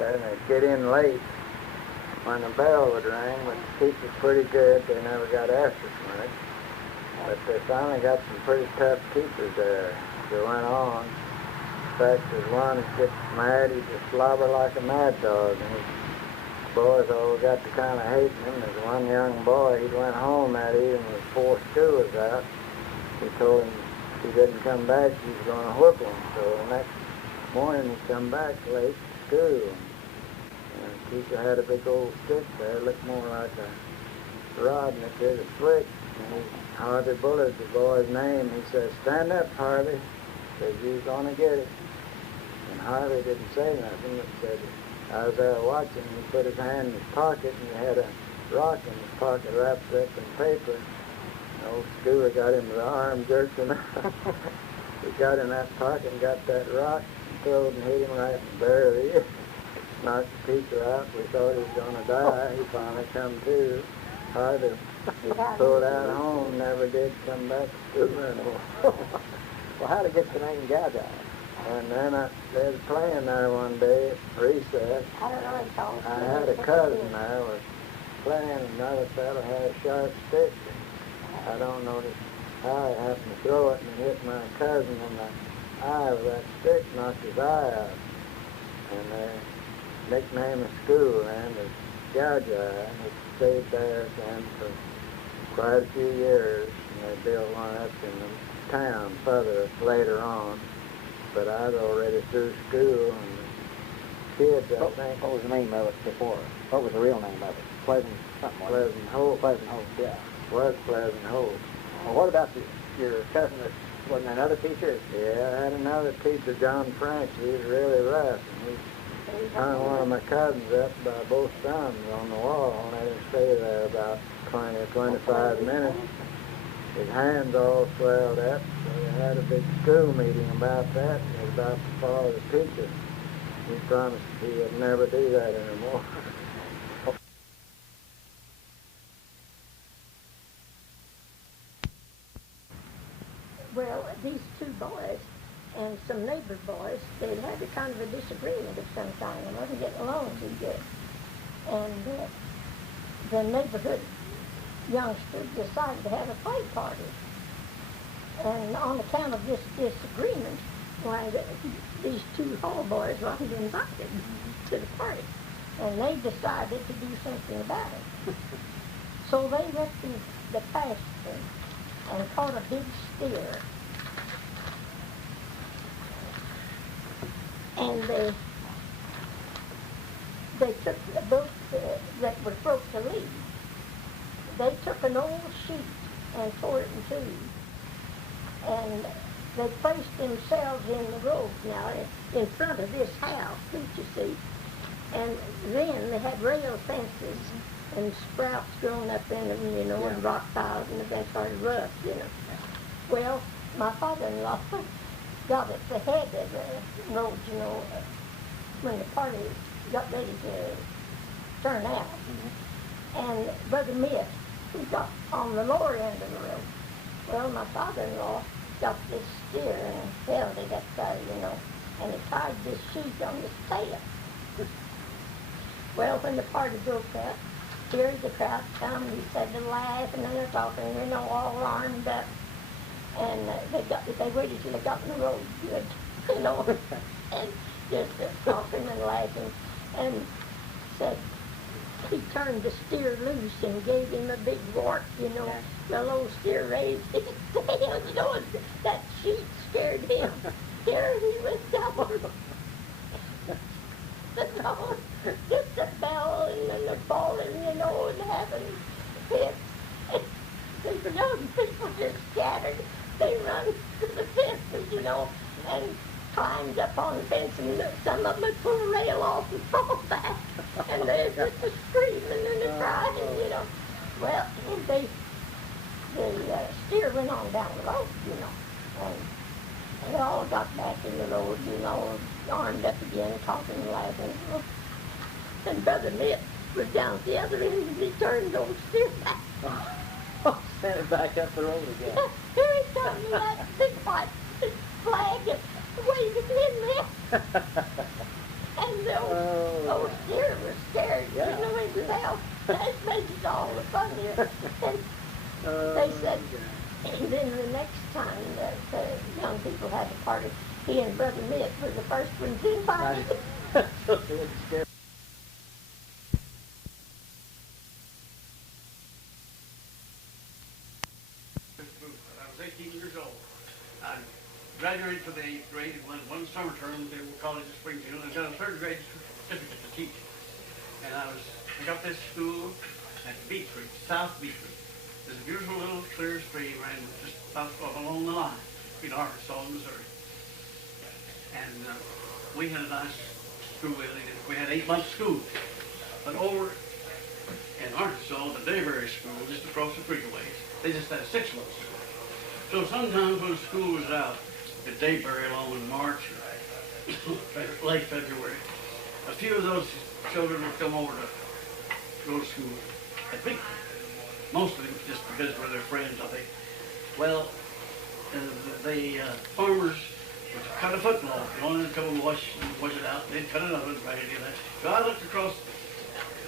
And they'd get in late when the bell would ring, but the teachers pretty good. They never got after us much. But they finally got some pretty tough teachers there that went on. In fact, there's one that gets mad, he just slobber like a mad dog. And his boys all got to kind of hating him. There's one young boy, he went home that evening before school was out. He told him if he didn't come back, he was going to whip him. So the next morning he come back late to school. And the teacher had a big old stick there, it looked more like a rod than it did a switch. And Harvey Bullard's the boy's name. He says, "Stand up, Harvey, because you're going to get it." And Harvey didn't say nothing, but said, I was there watching, he put his hand in his pocket, and he had a rock in his pocket wrapped up in paper. The old schooler got him the arm, jerked him out. He got in that pocket and got that rock and threw it and hit him right in the bare of the ear. Knocked the teacher out. We thought he was going to die. He finally come to. Harvey, he pulled out home, never did come back to school anymore. Well, how to get the name Gaga? And then they was playing there one day at recess. I don't know what I had a cousin there was playing, another fellow had a sharp stick. I don't know how he happened to throw it and hit my cousin in the eye with that stick, knocked his eye out. And they nicknamed the school then as Gaga, and it stayed there then for quite a few years. And they built one up in the town further later on. But I was already through school, and the kids, I think... What was the name of it before? What was the real name of it? Pleasant something, wasn't it? Pleasant Hope. Pleasant Hope, yeah. Was Pleasant Hope. Well, what about your cousin that wasn't another teacher? Yeah, I had another teacher, John French. He was really rough, and he hung one of my cousins up by both thumbs on the wall, and let him stay there about 20 or 25 minutes. His hands all swelled up, so they had a big school meeting about that. He was about to follow the teacher. He promised he would never do that anymore. Well, these two boys and some neighbor boys, they'd had a kind of a disagreement of some kind and wasn't getting along too good. And the neighborhood youngsters decided to have a play party. And on account of this disagreement, why, these two hall boys wasn't invited to the party. And they decided to do something about it. So they went to the pasture and caught a big steer. And they took the boat that was broke to leave. They took an old sheet and tore it in two. And they placed themselves in the road now in front of this house, don't you see? And then they had rail fences and sprouts growing up in them, you know, and rock piles, and the bed started rough, you know. Well, my father-in-law got at the head of the road, you know, when the party got ready to turn out. And Brother Mitt, who got on the lower end of the road. Well, my father-in-law got this steer and held it up there, you know, and he tied this sheet on his tail. Well, when the party broke up, here the crowd come, he said they're laughing and they're talking, you know, all armed up. And they waited till they got in the road good, you know, and just talking and laughing. And said, he turned the steer loose and gave him a big wart, you know. The little steer raised his tail, you know, and that sheet scared him. Here he was down. The dog, just the bell and the falling, you know, and having fits. The young people just scattered. They run to the fences, you know, and climbed up on the fence, and some of them would pull a rail off and fall back. And they're just screaming and crying, you know. Well, the steer went on down the road, you know, and they all got back in the road, you know, armed up again, talking and laughing. And Brother Mitt was down at the other end, and he turned those steer back. Sent it back up the road again. Here he comes with that big white flag and waving in there. And the old steer was scared. Yeah. You know himself. That made it all the funnier. And they said, and then the next time that the young people had a party, he and Brother Mitt were the first ones invited. I was 18 years old. I graduated from the 8th grade and went one summer term to college in Springfield and got a 3rd grade certificate to teach. And I got this school at Beach Creek, South Beach Creek. There's a beautiful little clear stream ran just about along the line between Arkansas and Missouri. And we had a nice school. We had 8-month school. But over in Arkansas, the Dayberry School, just across the freeway, they just had a 6-month school. So sometimes when school was out at Dayberry along in March or late February, a few of those children would come over to go to school at Big Creek. Most of them just because we're their friends, I think. Well, the farmers would cut a football. One and a couple wash it out, and they'd cut another and drag it in. So I looked across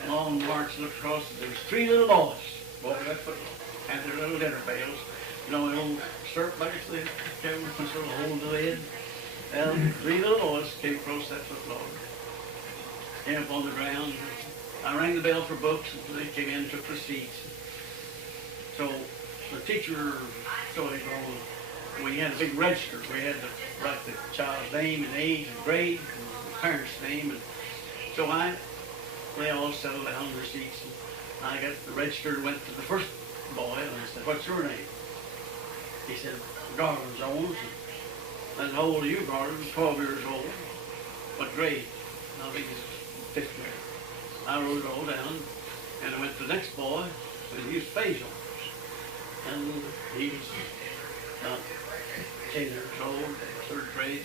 along March, looked across, and there was 3 little boys over that football. Had their little dinner pails. You know, the old syrup buckets they carry with sort of hole in the lid. Well, 3 little boys came across that football. Came up on the ground. I rang the bell for books, and they came in and took their seats. So the teacher started going, we had a big register. We had to write the child's name and age and grade and the parent's name. And so they all settled down in their seats. And I got the register and went to the first boy and I said, "What's your name?" He said, "Garland Jones." I said, "How old are you, Garland?" He was 12 years old. "What grade?" I think he's 5th grade. I wrote it all down and I went to the next boy and he was Faisal. And he was about 10 years old, 3rd grade.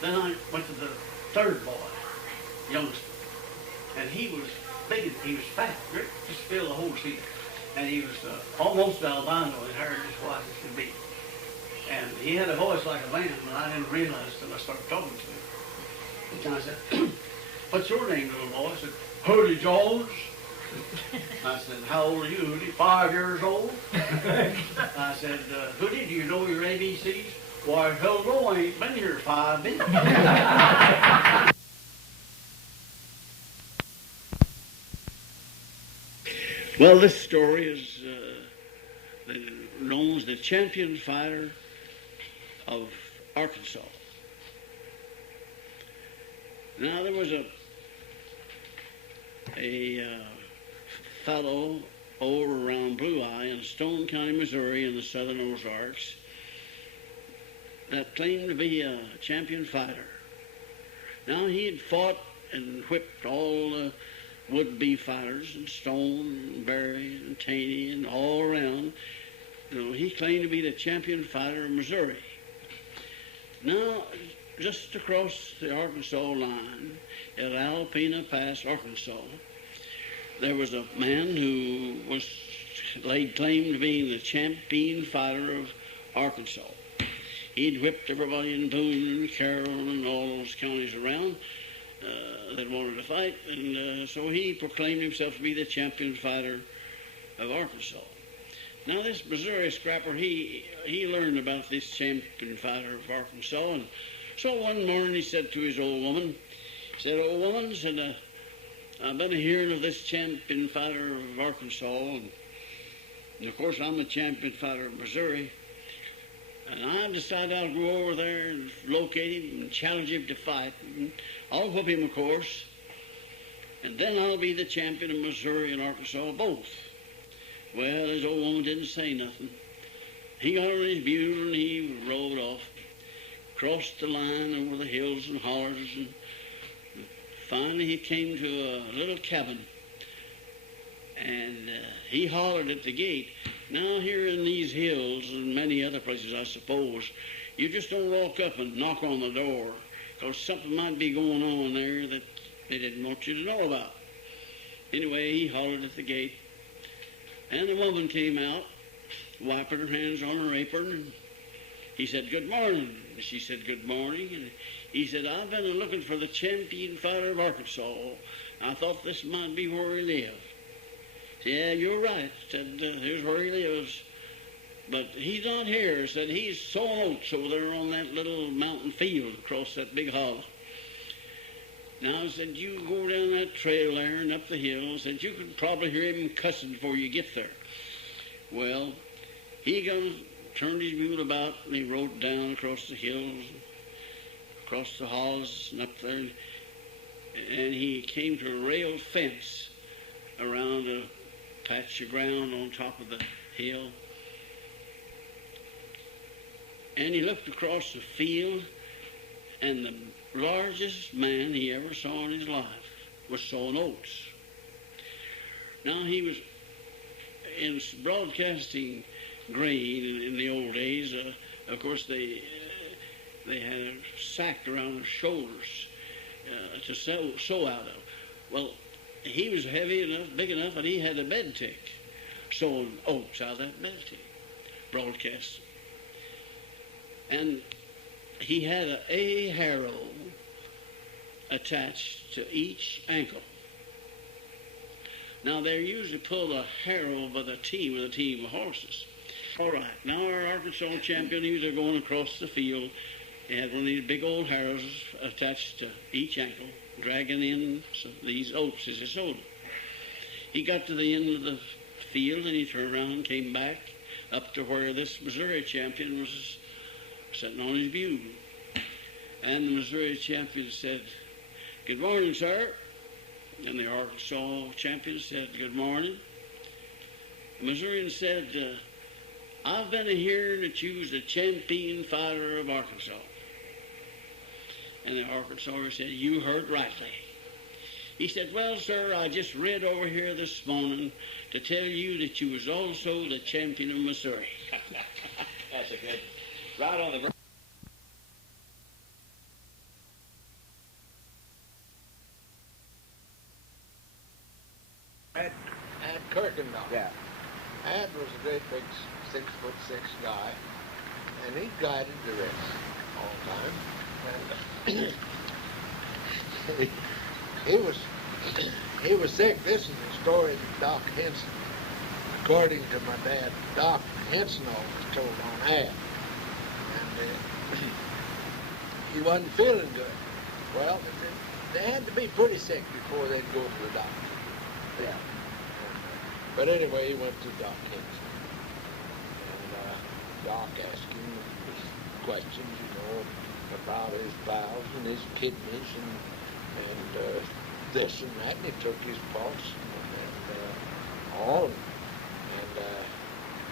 Then I went to the 3rd boy, youngest, and he was big, he was fat, just filled the whole seat. And he was almost albino and hair as white as could be. And he had a voice like a man, and I didn't realize until I started talking to him. And I said, "What's your name, little boy?" I said, "Hootie Jones." I said, "How old are you, Hootie?" 5 years old. I said, "Hootie, do you know your ABCs?" "Why, hell no, I ain't been here 5 minutes." Well, this story is known as the champion fighter of Arkansas. Now, there was a fellow over around Blue Eye in Stone County, Missouri, in the southern Ozarks, that claimed to be a champion fighter. Now, he had fought and whipped all the would-be fighters in Stone, Berry, and Taney, and all around. You know, he claimed to be the champion fighter of Missouri. Now, just across the Arkansas line, at Alpena Pass, Arkansas, there was a man who was laid claim to being the champion fighter of Arkansas. He'd whipped everybody in Boone and Carroll and all those counties around that wanted to fight, and so he proclaimed himself to be the champion fighter of Arkansas. Now, this Missouri scrapper, he learned about this champion fighter of Arkansas, and so one morning he said to his old woman, he said, "Old woman," said, "I've been hearing of this champion fighter of Arkansas, and of course I'm a champion fighter of Missouri, and I decided I'll go over there and locate him and challenge him to fight. And I'll whip him, of course, and then I'll be the champion of Missouri and Arkansas both." Well, his old woman didn't say nothing. He got on his mule and he rode off, crossed the line over the hills and hollers, and finally he came to a little cabin, and he hollered at the gate. Now, here in these hills and many other places, I suppose, you just don't walk up and knock on the door, because something might be going on there that they didn't want you to know about. Anyway, he hollered at the gate, and the woman came out, wiping her hands on her apron, and he said, "Good morning." And she said, "Good morning." And He said, I've been looking for the champion fighter of Arkansas. I thought this might be where he lived. Said, yeah, you're right. Said, here's where he lives. But he's not here. Said, he's sowing oats over there on that little mountain field across that big hollow. Now, I said, you go down that trail there and up the hill. Said, you could probably hear him cussing before you get there. Well, he turned his mule about and he rode down across the hills, across the hollows and up there. And he came to a rail fence around a patch of ground on top of the hill. And he looked across the field, and the largest man he ever saw in his life was sowing oats. Now, he was in broadcasting grain in the old days. Of course, they had a sack around their shoulders to sow out of. Well, he was heavy enough, big enough, and he had a bed tick, sowing oats out of that bed tick, broadcasting. And he had a harrow attached to each ankle. Now, they usually pull a harrow by the team with a team of horses. All right, now our Arkansas champion, he was going across the field. He had one of these big old harrows attached to each ankle, dragging in these oats as he sowed them. He got to the end of the field, and he turned around and came back up to where this Missouri champion was sitting on his mule. And the Missouri champion said, "Good morning, sir." And the Arkansas champion said, "Good morning." The Missourian said, "I've been hearing that you was the champion fighter of Arkansas." And the Arkansas said, "You heard rightly." He said, "Well, sir, I just read over here this morning to tell you that you was also the champion of Missouri." That's a good, right on the ground. Ad Kirkendall. Yeah. Ad was a great big 6'6" guy, and he guided the race all the time. And he was sick. This is the story of Doc Henson. According to my dad, Doc Henson always told on Ad. And he wasn't feeling good. Well, they had to be pretty sick before they'd go to the doctor. Yeah. But anyway, he went to Doc Henson. And Doc asked him his questions, about his valves and his kidneys and this and that. And he took his pulse and all. And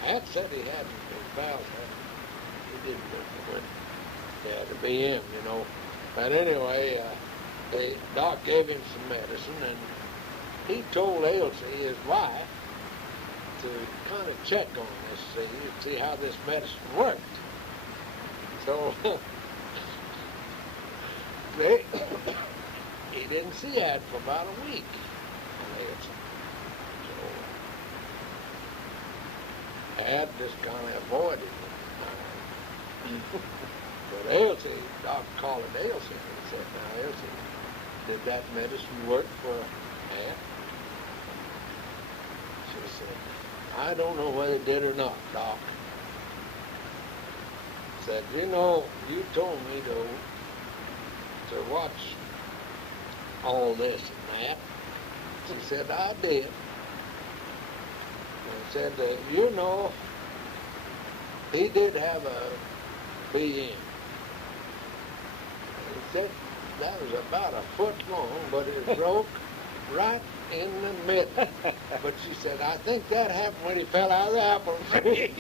Ad said he had his valves. He didn't know when he had a BM, But anyway, Doc gave him some medicine, and he told Elsie, his wife, to kind of check on this, see how this medicine worked. So he didn't see Ad for about a week. So Ad just kind of avoided him. But Elsie, Doc called it Elsie, and said, "Now, Elsie, did that medicine work for Ad?" She said, "I don't know whether it did or not, Doc." Said, "You told me to watch all this and that." She said, "I did." And said, he did have a BM. He said that was about a foot long, but it broke right in the middle. But she said, "I think that happened when he fell out of the apple tree."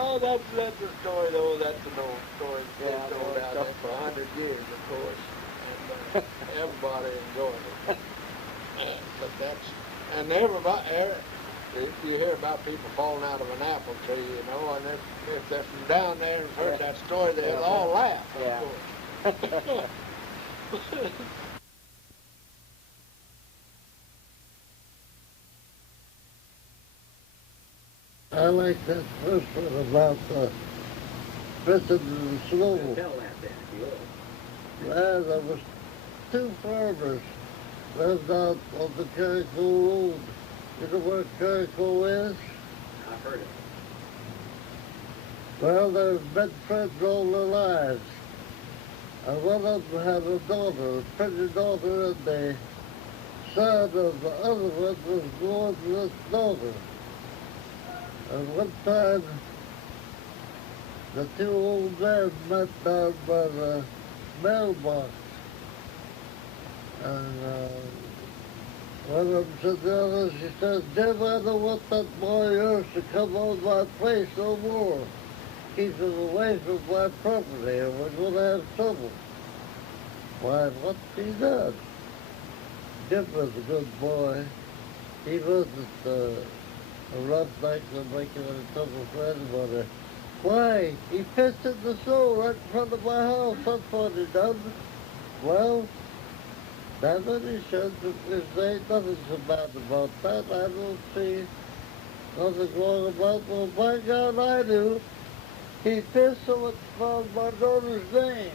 Oh, that's a story, though. That's an old story. Yeah, It's told out there for 100 years, of course. And everybody enjoyed it. But and everybody, if you hear about people falling out of an apple tree, and if they're from down there and heard that story, they'll all laugh, of course. I like that first one about the pissing in the snow. Tell that then, if you will. Well, there was two farmers lived out on the Carico Road. You know where Carico is? I've heard it. Well, they've been friends all their lives. And one of them had a daughter, a pretty daughter, and the son of the other one was born to this daughter. And one time, the two old men met down by the mailbox. And one of them said to the other, she said, Jim, I don't want that boy of yours to come on my place no more. Keep him away from my property, or we're going to have trouble. Why, what's he done? Jim was a good boy. He wasn't a roughneck to make him any trouble for anybody. Why, he pissed in the snow right in front of my house. That's what he done. Well, that's what he said. If there ain't nothing so bad about that, I don't see nothing wrong about it. Well, by God, I do. He pissed so much about my daughter's name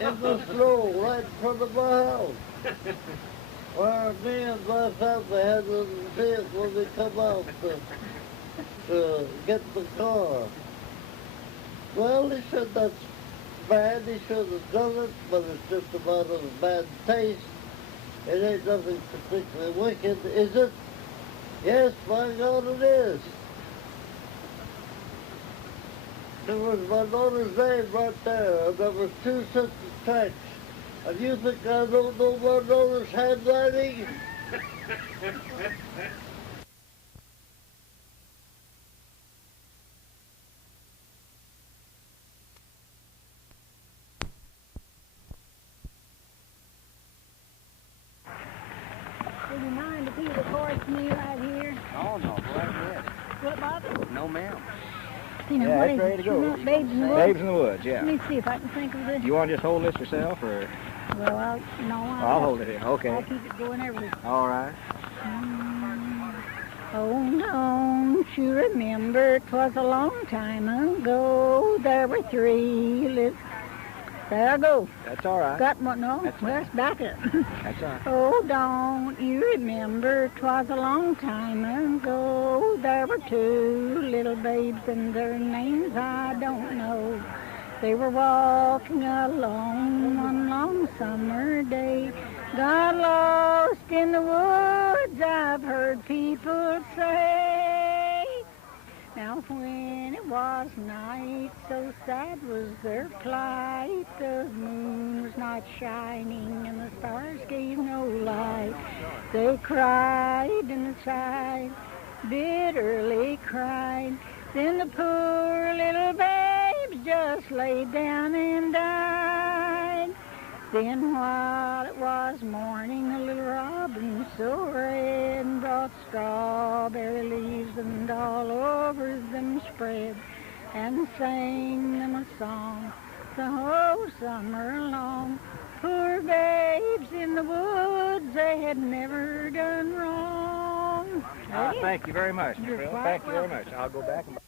in the snow right in front of my house. Where me and my family had to see it when we come out to get the car. Well, he said that's bad. He should have done it, but it's just a matter of bad taste. It ain't nothing particularly wicked, is it? Yes, by God, it is. There was my daughter's name right there, and there was two sets of tracks. And you think I don't know my daughter's handwriting? Would you mind if he records me right here? Oh, no, go ahead. What, Bob? No, ma'am. You know, Yeah, what it's is ready it? to go. Not Babes in the Woods? Babes in the Woods, yeah. Let me see if I can think of this. You want to just hold this yourself, or? Well, I'll hold it here, okay. I'll keep it going every. All right. Oh, don't you remember 'twas a long time ago, there were three little... There I go. That's all right. Got one, no? That's Well, let's back it. That's all right. Oh, don't you remember 'twas a long time ago, there were two little babes and their names I don't know. They were walking along one long summer day, got lost in the woods, I've heard people say. Now when it was night, so sad was their plight, the moon was not shining and the stars gave no light. They cried and sighed, bitterly cried, then the poor little babes just laid down and died. Then while it was morning, a little robin so red brought strawberry leaves and all over them spread, and sang them a song the whole summer long. Poor babes in the woods, they had never done wrong. Thank you very much, Miss You're Bill. quite Thank you very welcome. much. I'll go back and...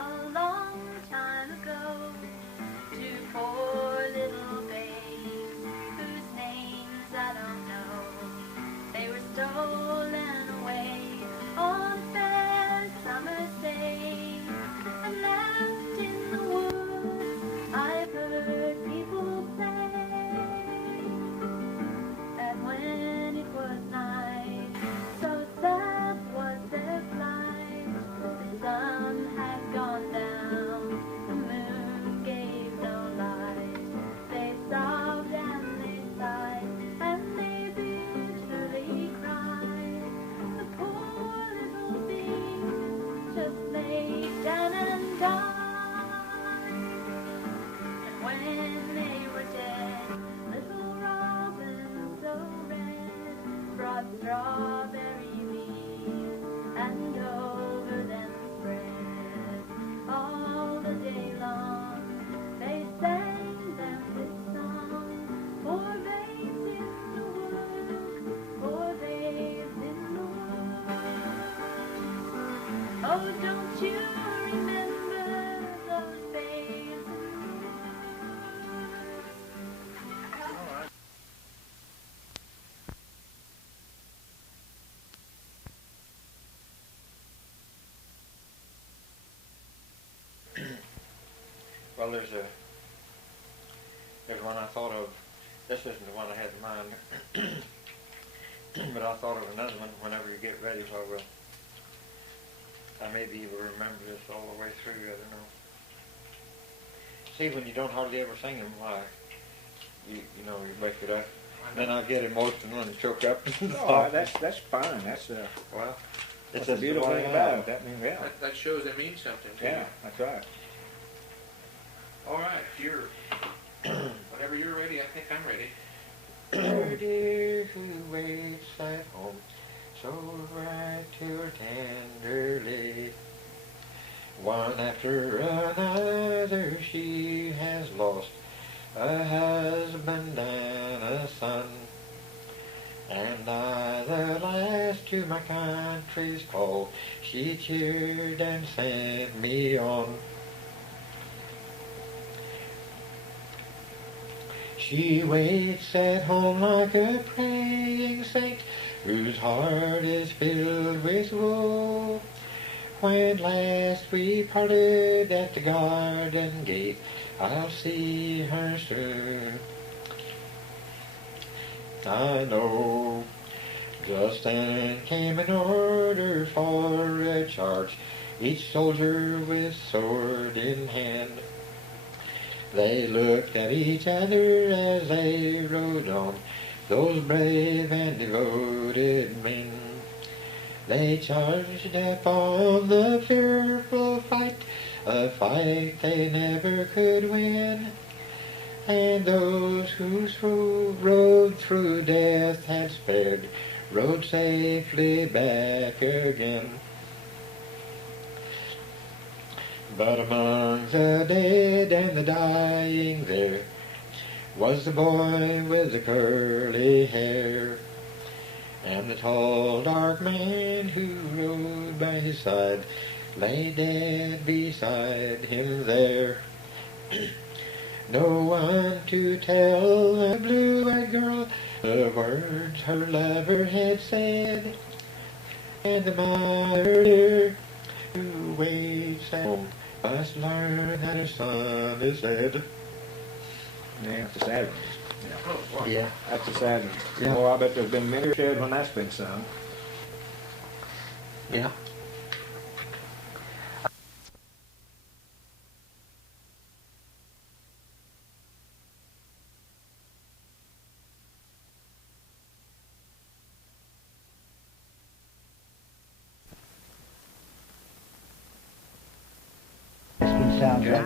A long time ago, two poor little babes whose names I don't know. They were stolen away on a fair summer's day and left in the woods. I've heard people say that when it was night, so sad was their plight. The sun had gone down, the moon gave no light. They sobbed and they sighed, and they bitterly cried. The poor little things just lay down and died. And when they were dead, little robin so red brought strawberry leaves and over them spread Well, there's one I thought of. This isn't the one I had in mind, but I thought of another one whenever you get ready, so I maybe will remember this all the way through, I don't know. See, when you don't hardly ever sing them, why? You know, you wake it up. Then I get emotional and choke up. Oh, that's fine. That's well, it's a beautiful thing about it. That means, yeah. That shows it means something to you. Yeah, that's right. All right, whenever you're ready, I think I'm ready. Dear, dear, who waits at home, so right to her tenderly. One after another she has lost a husband and a son, and I, the last to my country's call, she cheered and sent me on. She waits at home like a praying saint, whose heart is filled with woe. When last we parted at the garden gate, I'll see her soon, I know. Just then came an order for a charge, each soldier with sword in hand. They looked at each other as they rode on, those brave and devoted men. They charged upon the fearful fight, a fight they never could win. And those who rode through death had spared, rode safely back again. But among the dead and the dying there was the boy with the curly hair, and the tall dark man who rode by his side lay dead beside him there. No one to tell the blue-eyed girl the words her lover had said, and the mother dear who waits at home must learn that her son is dead. Yeah, that's a sad one. Yeah. That's a sad one. Yeah. Oh, I bet there's been many shed when that's been sung. Yeah. This one sounds like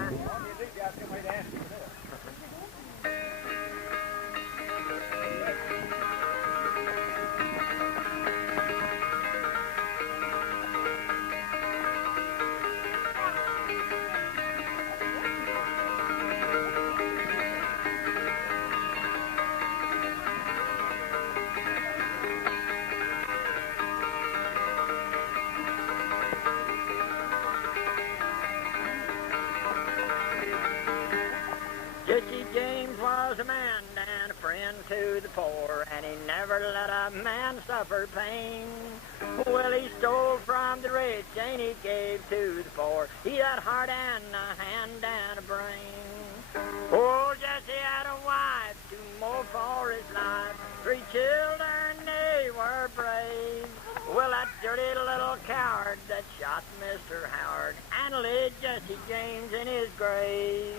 Jesse James was a man and a friend to the poor, and he never let a man suffer pain. Well, he stole from the rich and he gave to the poor. He had heart and a hand and a brain. Oh, Jesse had a wife, 2 more for his life, 3 children, they were brave. Well, that dirty little coward that shot Mr. Howard and laid Jesse James in his grave.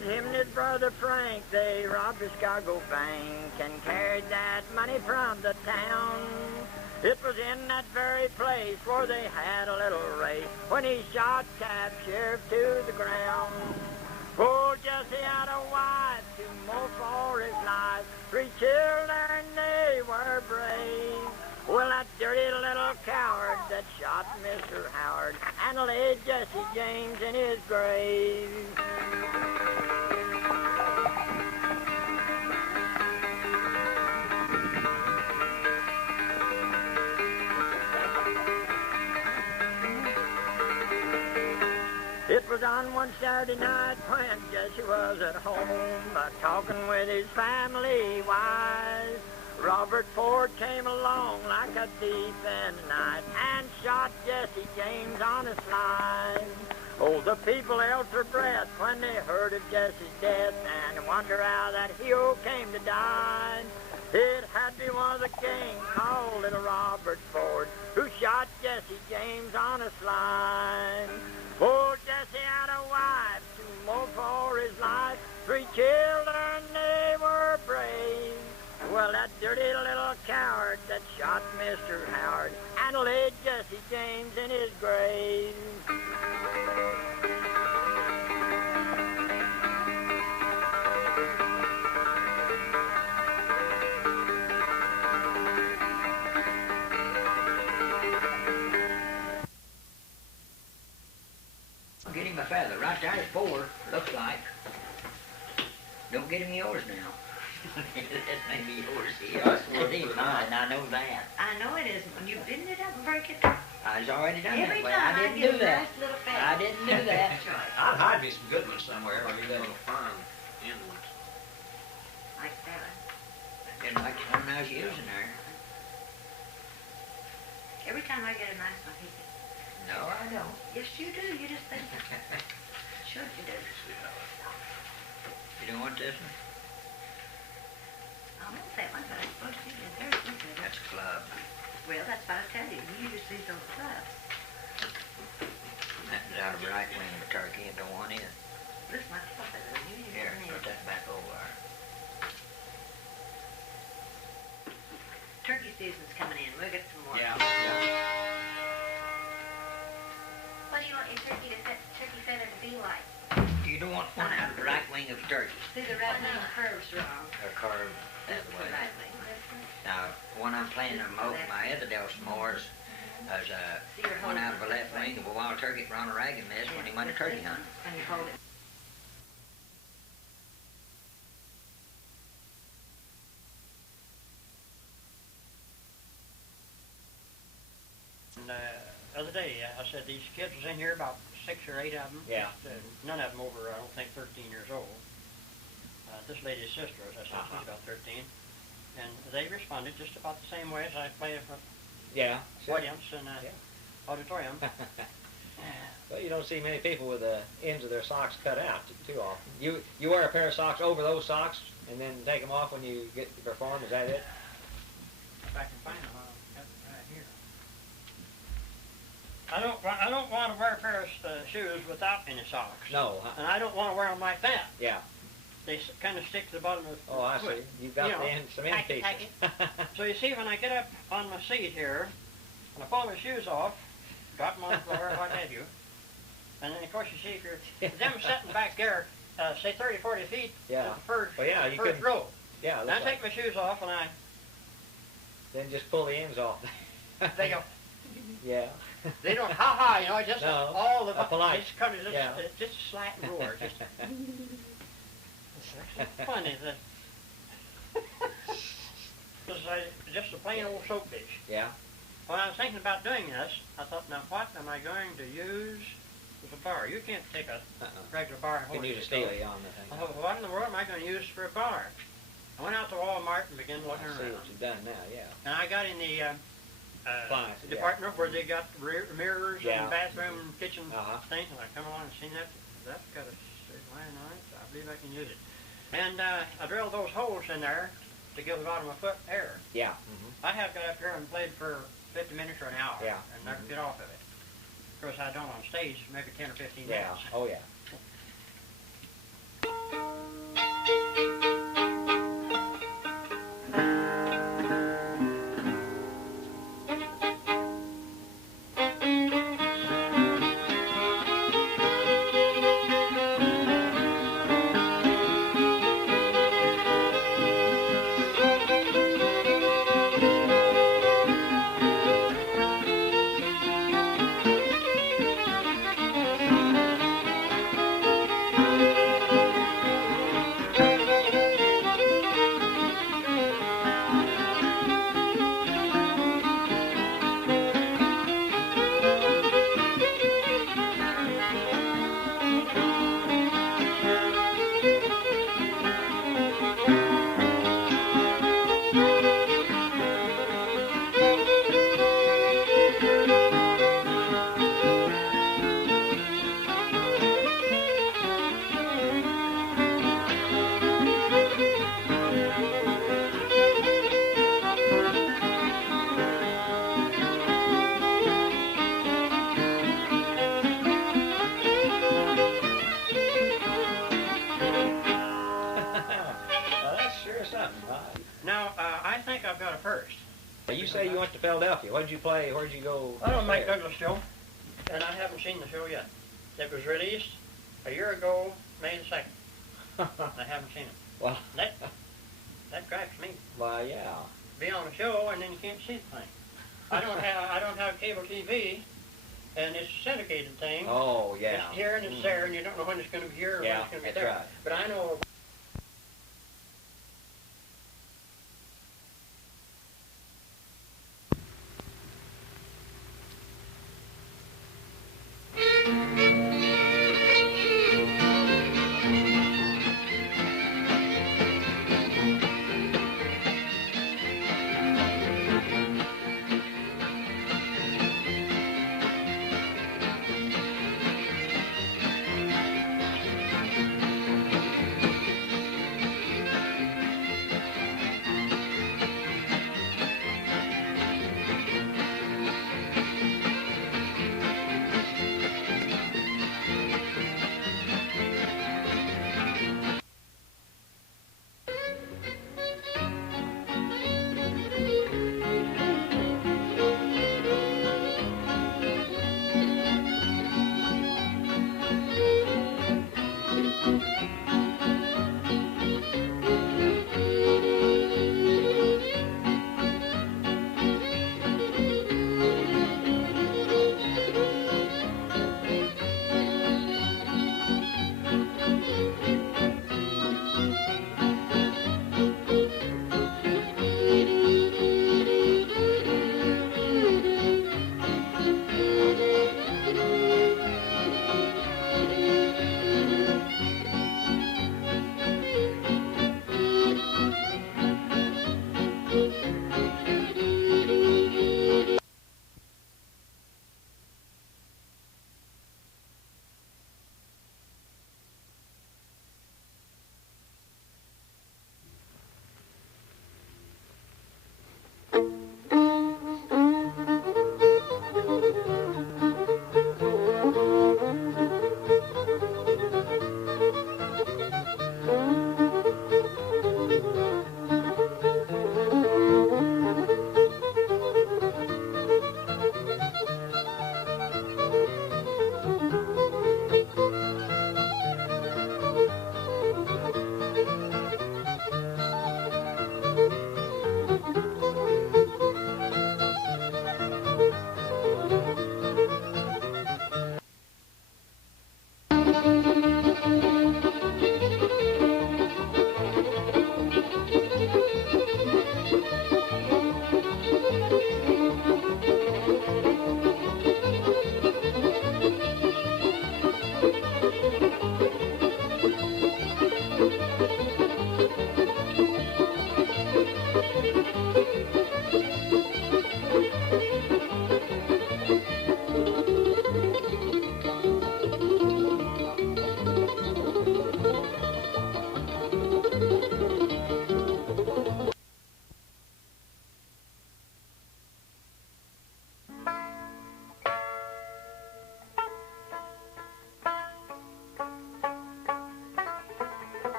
Him and his brother Frank, they robbed a Chicago bank and carried that money from the town. It was in that very place where they had a little race when he shot Cap Sheriff to the ground. Oh, Jesse had a wife, 2 more for his life, 3 children, they were brave. Well, that dirty little coward that shot Mr. Howard and laid Jesse James in his grave. It was on one Saturday night when Jesse was at home, talking with his family wise. Robert Ford came along like a thief in the night and shot Jesse James on a slide. Oh, the people held their breath when they heard of Jesse's death and wonder how that hero came to die. It had to be one of the kings called Little Robert Ford who shot Jesse James on a slide. Oh, Jesse had a wife, 2 more for his life, 3 children, they were brave. Well, that dirty little coward that shot Mr. Howard and laid Jesse James in his grave. Get him a feather. Right there's 4, looks like. Don't get him yours now. This may be yours here. It ain't mine, I know that. I know it isn't. When you bend it up and break it, I was already done every that. time I I didn't get do a that. nice little feather. I didn't do that. That's right. I'd hide me some good ones somewhere. Or you got to find in ones. Like that. Didn't like the one I was using there. Every time I get a nice one, he says, No, I don't. yes, you do. You just think that. Sure you do. You don't want this one? I want that one, but I'm supposed to be very good. That's a club. Well, that's what I tell you. You just use those clubs. That was out of the right wing of a turkey and don't want in. This is my feather. You use Here, it. put that back over there. Turkey season's coming in. We'll get some more. Yeah. What do you want your turkey feather to be like? You don't want one out of the right wing of a turkey. See, the right wing curves wrong. They're carved that This is way. the right wing. Now, one I'm planning to mow my other Del s'mores, there's one out of the left wing of a wild turkey that Ronald Reagan missed when he went to turkey hunting. When you hold it. And other day, I said these kids was in here, about 6 or 8 of them. Yeah. None of them over, I don't think, 13 years old. This lady's sister, as I said, she's about 13. And they responded just about the same way as I play for Yeah. Sure. audience and auditorium. Well, you don't see many people with the ends of their socks cut out too often. You wear a pair of socks over those socks and then take them off when you get to perform. Is that it? If I can find them, I'll have them right here. I don't want to wear a pair of shoes without any socks. No. And I don't want to wear them like that. Yeah. They kind of stick to the bottom of the Oh, I foot. see. You've got You know, some end pieces. tack So you see, when I get up on my seat here, and I pull my shoes off, drop them on the floor, what have you, and then of course you see if you're them sitting back there, say 30, 40 feet, Yeah. at the first, Well, yeah, you first couldn't- row. Yeah. And I take my shoes off and Then just pull the ends off. they go, Yeah. they don't ha-ha, you know, just No, all the, polite. just kind of just, Yeah. just a slight roar, just, it's funny that, just a plain old soap dish. Yeah. When I was thinking about doing this, I thought, now what am I going to use as a bar? You can't take a regular bar and You hold can it. use a steely on the thing. I thought, what in the world am I going to use for a bar? I went out to Walmart and began looking I see around. what you've done now, yeah. And I got in the Appliance, yeah. department where they got mirrors Yeah. and bathroom, kitchen Uh-huh. things. And I come along and seen that. That's got a line on it. I believe I can use it. And I drilled those holes in there to give the bottom a foot air. Yeah. I have got up here and played for 50 minutes or an hour Yeah. and never get off of it. Of course, I don't on stage, maybe 10 or 15 Yeah. minutes. Oh, yeah. first. You say you went to Philadelphia. What did you play? Where did you go? I don't make Douglas show, and I haven't seen the show yet. It was released a year ago, May the 2nd. I haven't seen it. Well, that gripes me. well, yeah. Be on a show and then you can't see the thing. I don't have cable TV, and it's a syndicated thing. Oh, yeah. It's here and it's there, and you don't know when it's going to be here or when it's going to be there. Right. But I know